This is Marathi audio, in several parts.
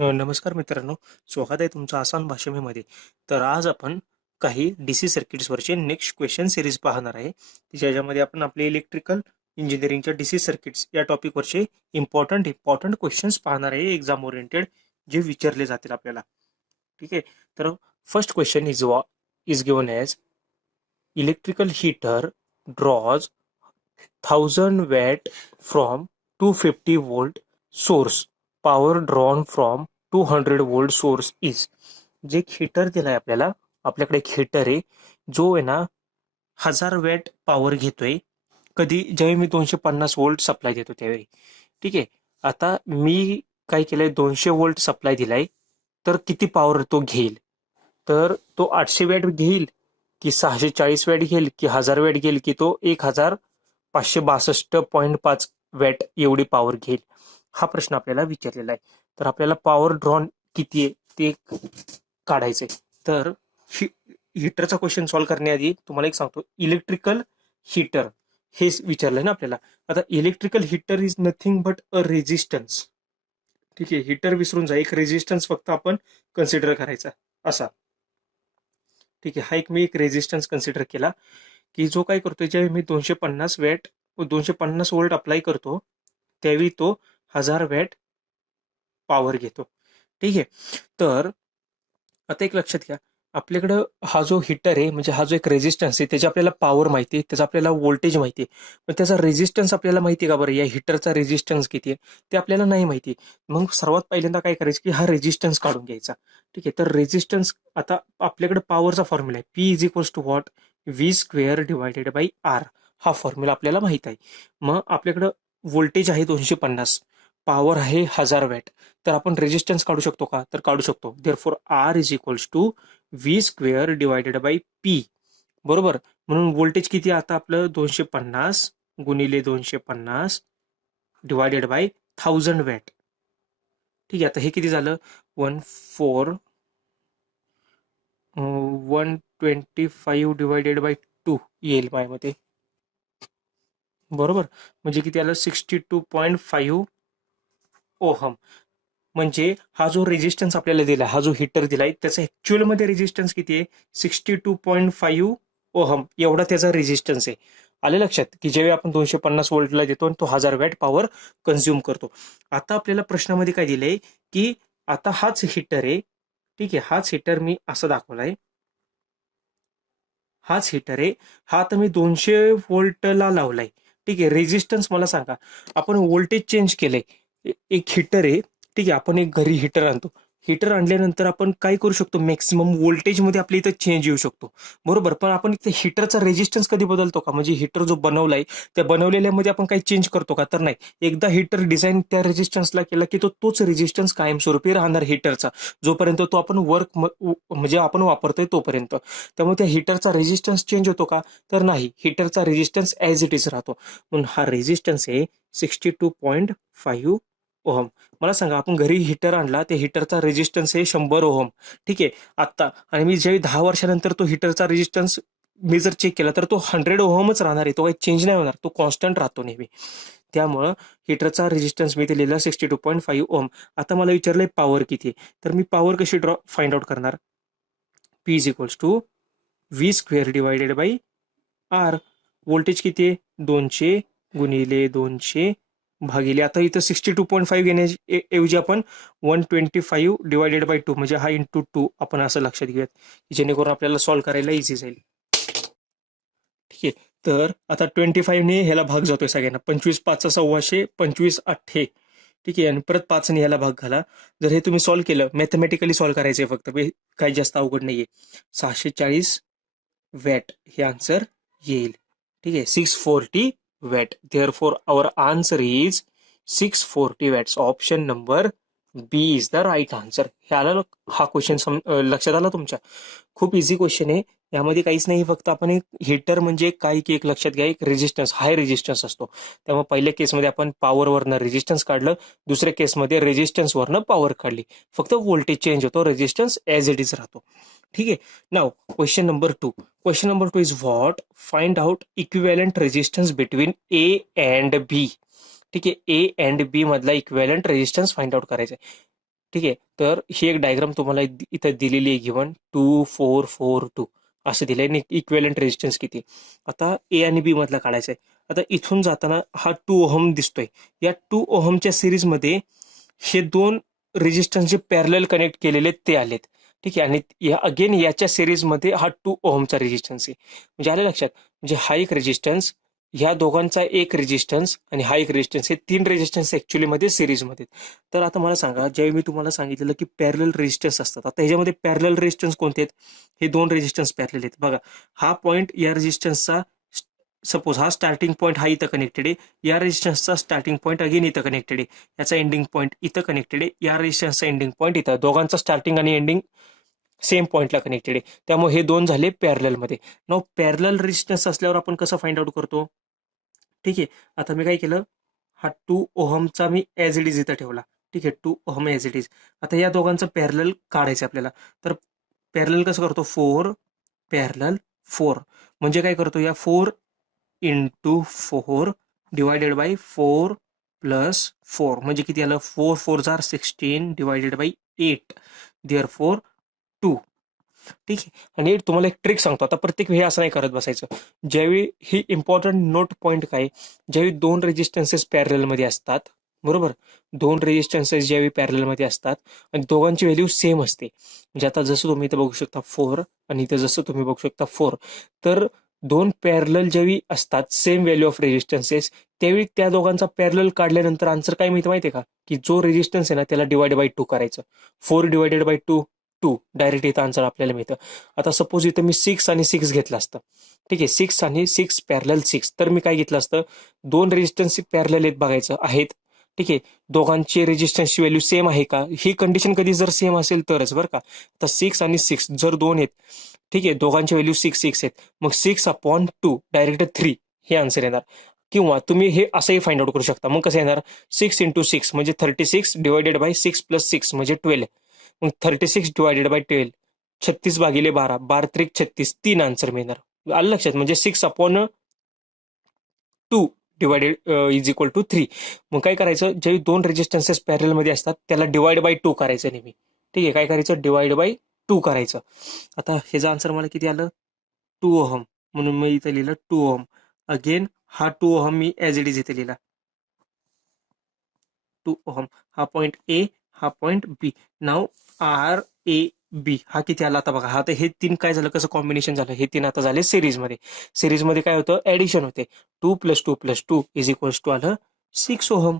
नमस्कार मित्रांनो, स्वागत आहे तुमचं आसान भाषेमध्ये. तर आज आपण काही DC सर्किट्सवरचे नेक्स्ट क्वेश्चन सिरीज पाहणार आहे, ज्याच्यामध्ये आपण आपले इलेक्ट्रिकल इंजिनिअरिंगच्या DC सर्किट्स या टॉपिकवरचे इम्पॉर्टंट क्वेश्चन्स पाहणार आहे, एक्झाम ओरिएंटेड, जे विचारले जातील आपल्याला. ठीक आहे. तर first question is given as electrical heater draws 1000 watt from 250 volt source. Power drawn from 200 volt source is. जे एक हीटर दिलाय आपल्याकडे एक हीटर आहे जो आहे ना 1000 वॅट पॉवर घेतोय. कधी ज्यावेळी मी 250 वोल्ट सप्लाय देतो त्यावेळी. ठीक आहे. आता मी काय केलंय, 200 वोल्ट सप्लाय दिलाय, तर किती पॉवर तो घेईल? तर तो 800 वॅट घेईल की 640 वॅट घेईल की 1000 वॅट घेईल की तो 1562.5 वॅट एवढी पॉवर घेईल, हा प्रश्न आपल्याला विचारलेला आहे. तर आपल्याला पॉवर ड्रॉन किती आहे ते काढायचंय. तर हीटरचा क्वेश्चन सॉल्व्ह करण्याआधी तुम्हाला एक सांगतो, इलेक्ट्रिकल हीटर हे विचारलंय ना आपल्याला. आता electrical heater is nothing but a resistance. ठीक आहे, हीटर विसरून जा, एक रेजिस्टन्स फक्त आपण कन्सिडर करायचा असा. ठीक आहे, हा मी एक रेजिस्टन्स कन्सिडर केला की जो काय करतोय, ज्यावेळी मी 250 वॅट 250 वोल्ट अप्लाय करतो त्यावेळी तो 1000 वॅट पॉवर घेतो. ठीक आहे. तर आता एक लक्षात घ्या, आपल्याकडं हा जो हीटर आहे, म्हणजे हा जो एक रेजिस्टन्स आहे, त्याची आपल्याला पॉवर माहिती आहे, त्याचा आपल्याला व्होल्टेज माहिती आहे, पण त्याचा रेजिस्टन्स आपल्याला माहिती आहे का बरं? या हीटरचा रेजिस्टन्स किती आहे ते आपल्याला नाही माहिती. मग सर्वात पहिल्यांदा काय करायचं की हा रेजिस्टन्स काढून घ्यायचा. ठीक आहे. तर रेजिस्टन्स, आता आपल्याकडे पॉवरचा फॉर्म्युला आहे, P is equals to what, V square divided by R. हा फॉर्म्युला आपल्याला माहित आहे. मग आपल्याकडं व्होल्टेज आहे 250, पॉवर आहे 1000 वॅट, तर आपण रेजिस्टन्स काढू शकतो का? तर काढू शकतो. Therefore R is equals to V square divided by P. बरोबर. म्हणून व्होल्टेज किती आता आपलं? 250 गुणिले 250 डिवायडेड बाय 1000 वॅट. ठीक आहे. आता हे किती झालं? 125 डिवायडेड बाय 2 येईल माझ्यामध्ये. बरोबर. म्हणजे किती आलं? 62.5 ओहम. म्हणजे हा जो रेजिस्टन्स आपल्याला दिला, हा जो हीटर दिलाय, त्याचा ऍक्च्युअल मध्ये रेजिस्टन्स किती आहे? 62.5 ओहम एवढा त्याचा रेजिस्टन्स आहे. आले लक्षात की जेव्हा आपण 250 वोल्टला देतो आणि तो 1000 वॅट पॉवर कन्झ्युम करतो. आता आपल्याला प्रश्नामध्ये काय दिलंय की आता हाच हीटर आहे. ठीक आहे, हाच हीटर मी असं दाखवलाय, हाच हीटर आहे, हा आता मी 200 वोल्टला लावलाय. ठीक आहे. रेजिस्टन्स मला सांगा, आपण व्होल्टेज चेंज केलंय. एक हीटर आहे. ठीक आहे, आपण एक घरी हीटर आणतो. हीटर आणल्यानंतर आपण काय करू शकतो, मॅक्सिमम व्होल्टेजमध्ये आपल्या इथं चेंज येऊ शकतो. बरोबर. पण आपण इथे हीटरचा रेजिस्टन्स कधी बदलतो का? म्हणजे हीटर जो बनवलाय त्या बनवलेल्यामध्ये आपण काही चेंज करतो का? तर नाही. एकदा हीटर डिझाईन त्या रेजिस्टन्सला केला की तोच रेजिस्टन्स कायमस्वरूपी राहणार हीटरचा, जोपर्यंत तो आपण म्हणजे आपण वापरतोय तोपर्यंत. त्यामुळे त्या हीटरचा रेजिस्टन्स चेंज होतो का? तर नाही. हीटरचा रेजिस्टन्स ॲज इट इज राहतो. म्हणून हा रेजिस्टन्स आहे 62.5 ओहम. मला सांगा, आपण घरी हीटर आणला, त्या हीटरचा रेजिस्टन्स आहे 100 ओहम. ठीक आहे. आत्ता आणि मी ज्यावेळी 10 वर्षानंतर तो हीटरचा रेजिस्टन्स मी जर चेक केला तर तो 100 ओहमच राहणार आहे. तो काही चेंज नाही होणार, तो कॉन्स्टंट राहतो नेहमी. त्यामुळं हीटरचा रेजिस्टन्स मी इथे लिहिला 62.5 ओहम. आता मला विचारलंय पॉवर किती आहे, तर मी पॉवर कशी फाइंड आउट करणार? P is equals to V square divided by R. Voltage किती आहे? 200 गुणिले 200 भागिले, आता इथं 62.5 घेण्याऐवजी आपण 125 डिवायडेड बाय 2, म्हणजे हा इंटू 2 आपण असं लक्षात घेऊयात, जेणेकरून आपल्याला सॉल्व्ह करायला इझी जाईल. ठीक आहे. तर आता 25 ने ह्याला भाग जातोय सगळ्यांना. 25 5 1600, 25 8. ठीक आहे. आणि परत 5 ने ह्याला भाग घाला. जर हे तुम्ही सॉल्व्ह केलं, मॅथमॅटिकली सॉल्व्ह करायचंय फक्त, काही जास्त अवघड नाहीये. 640 वॅट हे आन्सर येईल. ठीक आहे. 640 watt. Therefore our answer is 640 watts. Option number B is the right answer. हे आलं? हा क्वेश्चन लक्षात आला तुमच्या? खूप इझी क्वेश्चन आहे. यामध्ये काहीच नाही, फक्त आपण एक हीटर म्हणजे काय की एक लक्षात घ्या, एक रेजिस्टन्स, हाय रेजिस्टन्स असतो. त्यामुळे पहिल्या केसमध्ये आपण पॉवरवरनं रेजिस्टन्स काढलं, दुसऱ्या केसमध्ये रेजिस्टन्सवरनं पॉवर काढली. फक्त व्होल्टेज चेंज होतो, रेजिस्टन्स ॲज इट इज राहतो. ठीक आहे. नाव question number 2. Question number 2 is what? Find out equivalent resistance between A and B. ठीक आहे. ए अँड बी मधला इक्विव्हॅलंट रेजिस्टन्स फाइंड आउट करायचा आहे. ठीक आहे. तर ही एक डायग्राम तुम्हाला इथं दिलेली आहे गिव्हन 2442 असं दिलंय. इक्विव्हॅलेंट रेजिस्टन्स किती. आता ए आणि बी मधला काढायचा आहे. आता इथून जाताना हा 2 ओहम दिसतोय. या 2 ओहमच्या सिरीजमध्ये हे दोन रेजिस्टन्स जे पॅरलल कनेक्ट केलेले ते आलेत. ठीक आहे. आणि अगेन याच्या सिरीजमध्ये हा 2 ओहमचा रेजिस्टन्स आहे. म्हणजे आलं लक्षात. म्हणजे हा एक रेजिस्टन्स, ह्या दोघांचा एक रेजिस्टन्स आणि हा एक रेजिस्टन्स, हे 3 रेजिस्टन्स ऍक्च्युअली मध्ये सिरीजमध्ये. तर आता मला सांगा, ज्यावेळी मी तुम्हाला सांगितलेलं की पॅरलल रेजिस्टन्स असतात, आता ह्याच्यामध्ये पॅरलल रेजिस्टन्स कोणते आहेत? हे दोन रेजिस्टन्स पॅरलल आहेत बघा. हा पॉईंट या रेजिस्टन्सचा, सपोज हा स्टार्टिंग पॉईंट हा इथं कनेक्टेड आहे, या रेजिस्टन्सचा स्टार्टिंग पॉईंट अगेन इथं कनेक्टेड आहे, याचा एंडिंग पॉईंट इथं कनेक्टेड आहे, या रेजिस्टन्सचा एंडिंग पॉईंट इथं, दोघांचा स्टार्टिंग आणि एंडिंग सेम पॉईंटला कनेक्टेड आहे. त्यामुळे हे दोन झाले पॅरललमध्ये. नाव पॅरलल रेजिस्टन्स असल्यावर आपण कसं फाइंड आउट करतो? ठीक आहे. आता मी काय केलं, हा 2 ओहमचा मी ॲज इट इज इथं ठेवला. ठीक आहे. 2 ओहम ॲज इट इज. आता या दोघांचं पॅरलल काढायचं आपल्याला. तर पॅरलल कसं करतो? 4 पॅरलल 4. म्हणजे काय करतो, या 4 इंटू 4 डिवायडेड बाय 4 प्लस 4 म्हणजे किती आलं? 4 4 जार 16 डिवायडेड बाय 8 देअर 4 2. ठीक आहे. आणि तुम्हाला एक ट्रिक सांगतो, आता प्रत्येक वेळी असं नाही करत बसायचं. ज्यावेळी ही इम्पॉर्टंट नोट पॉईंट काय, ज्यावेळी दोन रेजिस्टन्सेस पॅरलमध्ये असतात, बरोबर, दोन रेजिस्टन्सेस ज्यावेळी पॅरलमध्ये असतात आणि दोघांची व्हॅल्यू सेम असते, म्हणजे आता जसं तुम्ही इथं बघू शकता 4 आणि इथं जसं तुम्ही बघू शकता 4, तर दोन पॅरलल ज्यावेळी असतात सेम व्हॅल्यू ऑफ रेजिस्टन्सेस, त्यावेळी त्या दोघांचा पॅरलल काढल्यानंतर आन्सर काय मिळतं माहितीये का? की जो रेजिस्टन्स आहे ना त्याला डिवाइड बाय 2 करायचं. 4 डिवायडेड बाय 2 2, डायरेक्ट इथं आन्सर आपल्याला मिळतं. आता सपोज इथं मी 6 आणि 6 घेतलं असतं. ठीक आहे. 6 आणि 6 पॅरलल 6, तर मी काय घेतलं असतं, दोन रेजिस्टन्स पॅरलल आहेत बघायचं आहेत. ठीक आहे. दोघांची रेजिस्टन्सची व्हॅल्यू सेम आहे का, ही कंडिशन कधी जर सेम असेल तरच बरं का. तर 6 आणि 6 जर दोन आहेत, ठीक आहे, दोघांची व्हॅल्यू 6 6 आहेत, मग 6/2 डायरेक्ट 3 हे आन्सर येणार. किंवा तुम्ही हे असंही फाइंड आउट करू शकता. मग कसं येणार? 6 इंटू 6 म्हणजे 36 डिवायडेड बाय 6 प्लस 6 म्हणजे 12. मग 36 डिवायडेड बाय 12, 36/12, 12 त्रिक 36, 3 आन्सर मिळणार. आलं लक्षात. म्हणजे 6/2 डिवायडेड इज इक्वल टू 3. मग काय करायचं, ज्यावेळी दोन रेजिस्टन्सेस पॅरलमध्ये असतात त्याला डिवाइड बाय 2 करायचं नेहमी. ठीक आहे. काय करायचं? डिवाइड बाय 2 करायचं. आता ह्याचं आन्सर मला किती आलं? 2 ओहम. म्हणून मी इथं लिहिलं 2 ओहम. अगेन हा 2 ohm me as it is इथे लिहिला. 2 ओहम. हा पॉईंट ए, हा point B. Now R A B हा किती आला आता बघा. हा तर हे तीन काय झालं, कसं कॉम्बिनेशन झालं, हे तीन आता झाले सिरीजमध्ये. सिरीजमध्ये काय होतं? ऍडिशन होते. 2 + 2 + 2 इज इक्वल्स टू आलं 6 ohm.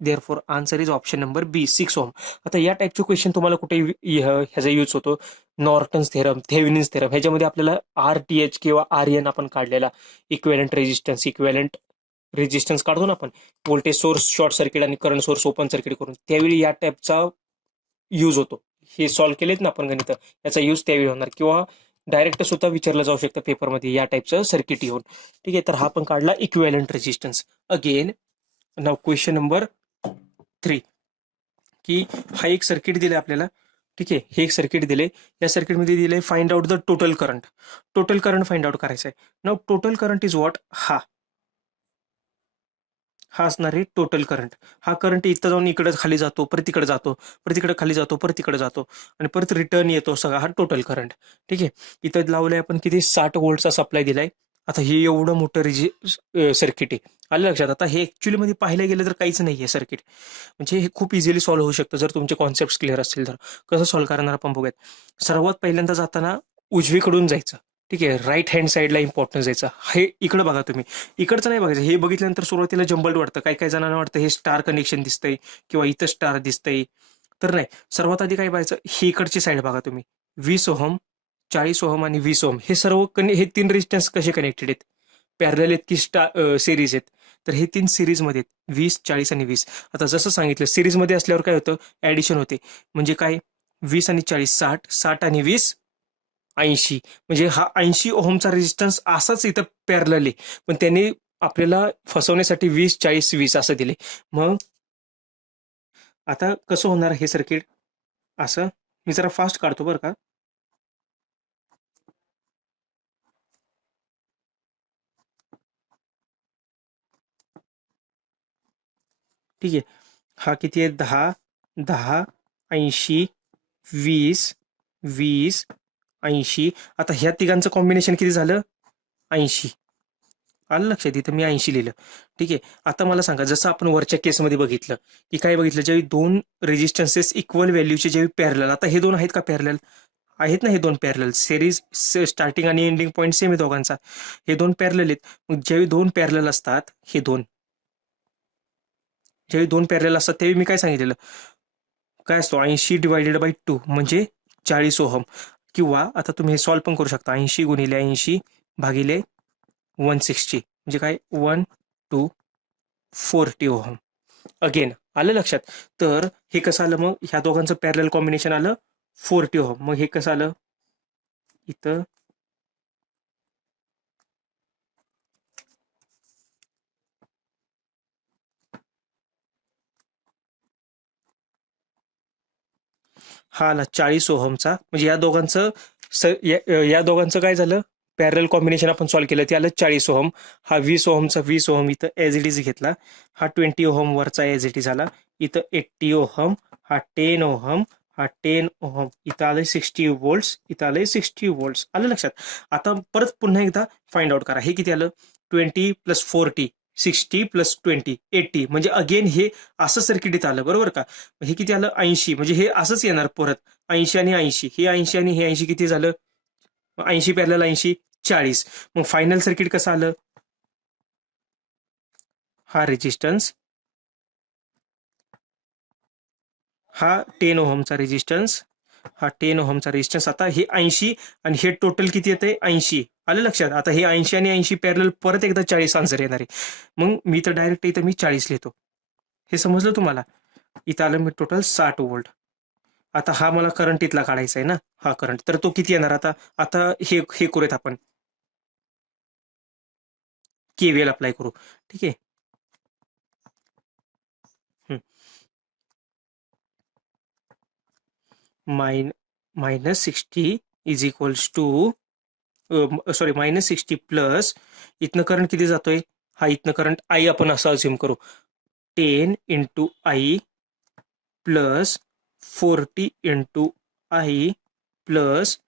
Therefore answer is option number B, 6 ohm. आता या टाईपचे क्वेश्चन तुम्हाला कुठे ह्याचा यूज होतो? नॉर्टन्स थेरम, थेव्हिनिन्स थेरम, ह्याच्यामध्ये आपल्याला RTH किंवा RN आपण काढलेला इक्विव्हॅलेंट रेजिस्टन्स, इक्विव्हॅलेंट रेजिस्टन्स काढतो ना आपण, व्होल्टेज सोर्स शॉर्ट सर्किट आणि करंट सोर्स ओपन सर्किट करून, त्यावेळी या टाईपचा यूज होतो. हे सॉल्व्ह केलेत ना आपण गणित, याचा यूज त्यावेळी होणार. किंवा डायरेक्ट सुद्धा विचारलं जाऊ शकतं पेपरमध्ये या टाईपचं सर्किट येऊन. ठीक आहे. तर हा आपण काढला इक्विव्हॅलेंट रेजिस्टन्स. अगेन नाव क्वेश्चन नंबर 3, की हा एक सर्किट दिलाय आपल्याला. ठीक आहे. हे एक सर्किट दिले, या सर्किटमध्ये दिले find out the total current. Total current find out करायचं आहे. नाव टोटल करंट इज व्हॉट? हा असणार आहे टोटल करंट. हा करंट इथं जाऊन इकडे खाली जातो, परत इकडे जातो, परत इकडे खाली जातो, परत इकडे जातो आणि परत रिटर्न येतो, सगळा हा टोटल करंट. ठीक आहे. इथं लावलंय आपण किती? 60 व्होल्टचा सप्लाय दिलाय. आता हे एवढं मोठं सर्किट आहे. आलं लक्षात. आता हे ऍक्च्युअली मध्ये पाहायला गेलं तर काहीच नाहीये सर्किट. म्हणजे हे खूप इझिली सॉल्व्ह होऊ शकतं जर तुमचे कॉन्सेप्ट क्लिअर असतील तर. कसं सॉल्व्ह करणार आपण बघूयात. सर्वात पहिल्यांदा जाताना उजवीकडून जायचं. ठीक आहे. राईट हँड साईडला इम्पॉर्टन्स द्यायचं. हे इकडे बघा तुम्ही, इकडचं नाही बघायचं. हे बघितल्यानंतर सुरुवातीला जंबल्ड वाटतं, काही काही जणांना वाटतं हे स्टार कनेक्शन दिसतंय किंवा इथं स्टार दिसतंय, तर नाही. सर्वात आधी काय पाहायचं, ही इकडची साईड बघा तुम्ही. 20 ओहम, 40 ओहम आणि 20 ओहम, हे सर्व हे तीन रेजिस्टन्स कसे कनेक्टेड आहेत? पॅरलल आहेत की सिरीज आहेत? तर हे तीन सिरीजमध्ये आहेत, 20 40 आणि 20. आता जसं सांगितलं सिरीजमध्ये असल्यावर काय होतं? ऍडिशन होते. म्हणजे काय? 20 आणि 40 60, 60 आणि 20 80. म्हणजे हा 80 ओहमचा रेजिस्टन्स असाच इथं पॅरलल आहे, पण त्यांनी आपल्याला फसवण्यासाठी 20 40 20 असं दिले. मग आता कसं होणार हे सर्किट? असं मी जरा फास्ट काढतो बरं का. ठीक आहे. हा किती आहे? 10 10 80, 20, 20, 80. आता ह्या तिघांचं कॉम्बिनेशन किती झालं? 80. आलं लक्षात, इथं मी 80 लिहिलं. ठीक आहे. आता मला सांगा, जसं आपण वरच्या केसमध्ये बघितलं की काय बघितलं, ज्यावेळी दोन रेजिस्टन्सेस इक्वल व्हॅल्यूचे ज्यावेळी पॅरलल, आता हे दोन आहेत का पॅरलल? आहेत ना, हे दोन पॅरलल. सिरीज स्टार्टिंग आणि एंडिंग पॉईंट सेम आहे दोघांचा. हे दोन पॅरलल आहेत. मग ज्यावेळी दोन पॅरलल असतात, हे दोन ज्यावेळी दोन पॅरलल असतात त्यावेळी मी काय सांगितलेलं, काय असतो 80/2 म्हणजे 40 ओहम. किंवा आता तुम्ही हे सॉल्व्ह पण करू शकता. 80 गुणिले 80 भागिले 160 म्हणजे काय 1/240 ओहम. अगेन आलं लक्षात. तर हे कसं आलं मग, ह्या दोघांचं पॅरलल कॉम्बिनेशन आलं 40 ओहम. मग हे कसं आलं, इथं हा आला 40 ओहमचा. म्हणजे या दोघांचं काय झालं, पॅरल कॉम्बिनेशन आपण सॉल्व्ह केलं, ते आलं 40 ओहम. हा 20 ओहमचा 20 ओहम इथं एज इट इज घेतला. हा 20 ओहम वरचा एज इट इज आला. इथं 80 ओहम, हा 10 ओहम, हा 10 ओहम. इथं आलंय 60 वोल्ट्स, इथं आलंय 60 वोल्ट्स. आलं लक्षात. आता परत पुन्हा एकदा फाइंड आउट करा. हे किती आलं, 20 + 40, 60 + 20, 80. म्हणजे अगेन हे असं सर्किट इथं आलं, बरोबर का. हे किती आलं, 80. म्हणजे हे असंच येणार परत, 80 आणि 80. हे 80 आणि हे 80 किती झालं, 80 पॅरलल 80, 40. मग फायनल सर्किट कसं आलं, हा रेजिस्टन्स, हा 10 ओहमचा रेजिस्टन्स, हा 10 ओहमचा रेजिस्टन्स. आता हे 80 आणि हे टोटल किती येते, 80. आलं लक्षात. आता हे 80 आणि 80 पॅरलल परत एकदा 40 आन्सर येणार आहे. मग मी तर डायरेक्ट इथं मी 40 लिहितो. हे समजलं तुम्हाला. इथं आलं मी टोटल 60 वोल्ट. आता हा मला करंट इथला काढायचा आहे ना, हा करंट. तर तो किती येणार आता, आता हे करूयात आपण, KVL अप्लाय करू. ठीक आहे. -60 is equals to, sorry -60 plus, इथनं करंट किती जातोय, हा इथनं करंट I आपण असं अज्युम करू, 10 × I plus 40 × I plus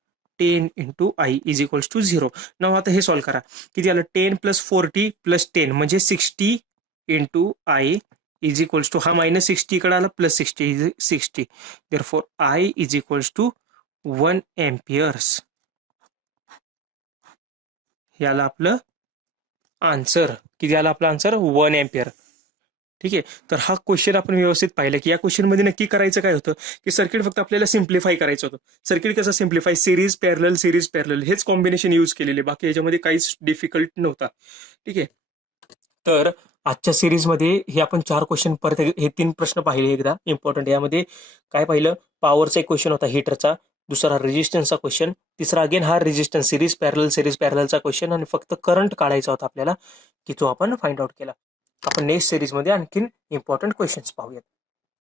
10 × I is equals to 0. नाव आता हे सॉल्व्ह करा. किती आलं, 10 + 40 + 10 म्हणजे 60 × I इज इक्वल्स टू, हा -60 इकडे आला, +60 60. Therefore I is equals to 1 amperes. हे आलं आपलं आन्सर. किती आलं आपलं आन्सर, 1 एम्पियर. ठीक आहे. तर हा क्वेश्चन आपण व्यवस्थित पाहिलं की या क्वेश्चन मध्ये नक्की करायचं काय होतं, की सर्किट फक्त आपल्याला सिम्प्लिफाय करायचं होतं. सर्किट कसं सिम्प्लिफाय, सिरीज पॅरलल हेच कॉम्बिनेशन यूज केलेले, बाकी याच्यामध्ये काहीच डिफिकल्ट नव्हता. ठीक आहे. तर आजच्या सिरीजमध्ये हे आपण 4 क्वेश्चन परत, हे 3 प्रश्न पाहिले एकदा इम्पॉर्टंट. यामध्ये काय पाहिलं, पॉवरचा एक क्वेश्चन होता हीटरचा, दुसरा रेजिस्टन्सचा क्वेश्चन, तिसरा अगेन हा रेजिस्टन्स सिरीज पॅरललचा क्वेश्चन, आणि फक्त करंट काढायचा होता आपल्याला, की तो आपण फाइंड आउट केला. आपण नेक्स्ट सिरीजमध्ये आणखीन इम्पॉर्टंट क्वेश्चन्स पाहूयात.